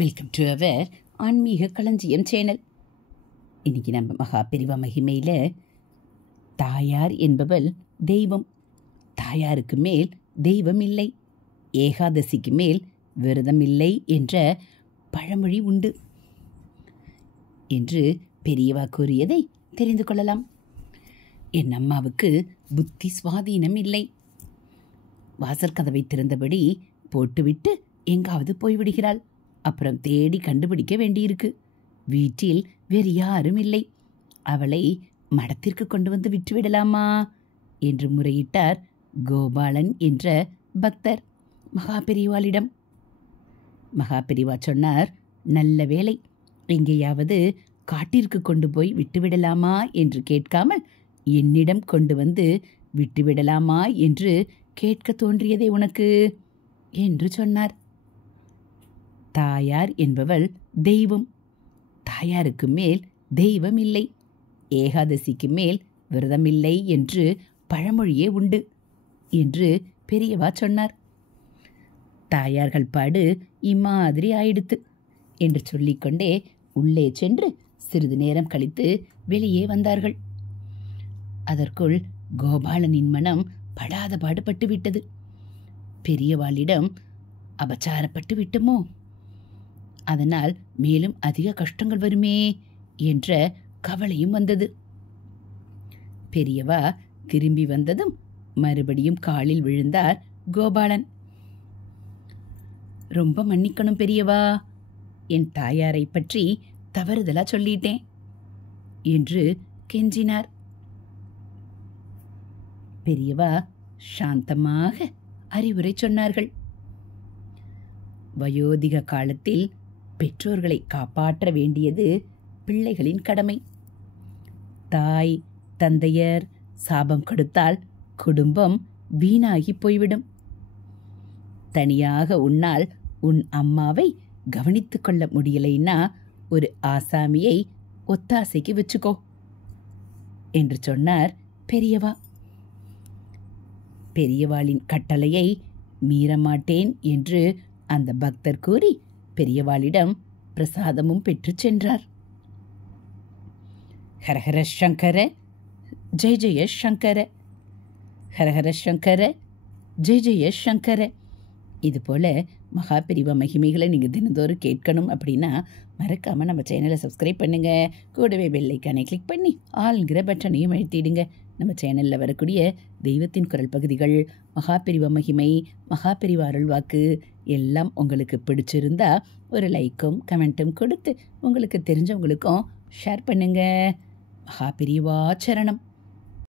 Welcome to our ஆன்மீக களஞ்சியம் channel. இன்னைக்கு நம்ம மகா பெரிவா மகிமையில் தாயார் என்பவள் தெய்வம், தாயாருக்கு மேல் தெய்வம் இல்லை, ஏகாதசிக்கு மேல் விரதம் இல்லை என்ற பழமொழி உண்டு என்று பெரியவா கூறியதை தெரிந்து கொள்ளலாம். என் அம்மாவுக்கு புத்தி சுவாதீனம் இல்லை. வாசற்கதவை திறந்தபடி போட்டுவிட்டு எங்காவது போய்விடுகிறாள். அப்புறம் தேடி கண்டுபிடிக்க வேண்டியிருக்கு. வீட்டில் வேறு யாரும் இல்லை. அவளை மடத்திற்கு கொண்டு வந்து விட்டுவிடலாமா என்று முறையிட்டார் கோபாலன் என்ற பக்தர் மகா பெரிவாளிடம். மகா பெரிவா சொன்னார், நல்ல வேளை, எங்கேயாவது காட்டிற்கு கொண்டு போய் விட்டுவிடலாமா என்று கேட்காமல் என்னிடம் கொண்டு வந்து விட்டுவிடலாமா என்று கேட்க தோன்றியதே உனக்கு என்று சொன்னார். தாயார் என்பவள் தெய்வம், தாயாருக்கு மேல் தெய்வம் இல்லை, ஏகாதசிக்கு மேல் விரதமில்லை என்று பழமொழியே உண்டு என்று பெரியவா சொன்னார். தாயார்கள் பாடு இம்மாதிரி ஆயிடுத்து என்று சொல்லிக்கொண்டே உள்ளே சென்று சிறிது நேரம் கழித்து வெளியே வந்தார்கள். அதற்குள் கோபாலனின் மனம் படாத பாடுபட்டு விட்டது. பெரியவாளிடம் அபச்சாரப்பட்டு விட்டோமோ, அதனால் மேலும் அதிக கஷ்டங்கள் வருமே என்ற கவலையும் வந்தது. பெரியவா திரும்பி வந்ததும் மறுபடியும் காலில் விழுந்தார் கோபாலன். ரொம்ப மன்னிக்கணும் பெரியவா, என் தாயாரை பற்றி தவறுதலா சொல்லிட்டேன் என்று கெஞ்சினார். பெரியவா சாந்தமாக அறிவுரை சொன்னார்கள். வயோதிக காலத்தில் பெற்றோர்களை காப்பாற்ற வேண்டியது பிள்ளைகளின் கடமை. தாய் தந்தையர் சாபம் கொடுத்தால் குடும்பம் வீணாகி போய்விடும். தனியாக உன்னால் உன் அம்மாவை கவனித்து கொள்ள முடியலைன்னா ஒரு ஆசாமியை ஒத்தாசைக்கு வச்சுக்கோ என்று சொன்னார் பெரியவா. பெரியவாளின் கட்டளையை மீறமாட்டேன் என்று அந்த பக்தர் கூறி பெரியவாளிடம் பிரசாதமும் பெற்று சென்றார். ஹரஹர சங்கர ஜெய ஜெய சங்கர, ஹரஹர சங்கர ஜெய ஜெய சங்கர. இதுபோல் மகா பெரிவா மகிமைகளை நீங்கள் தினந்தோறும் கேட்கணும் அப்படின்னா மறக்காமல் நம்ம சேனலை சப்ஸ்கிரைப் பண்ணுங்கள். கூடவே பெல் ஐக்கானை கிளிக் பண்ணி ஆல்ங்கிற பட்டனையும் அழுத்திடுங்க. நம்ம சேனலில் வரக்கூடிய தெய்வத்தின் குரல் பகுதிகள், மகா பெரிவா மகிமை, மகா பெரிவா அருள்வாக்கு எல்லாம் உங்களுக்கு பிடிச்சிருந்தா ஒரு லைக்கும் கமெண்ட்டும் கொடுத்து உங்களுக்கு தெரிஞ்சவங்களுக்கும் ஷேர் பண்ணுங்க. மகா பெரிவா சரணம்.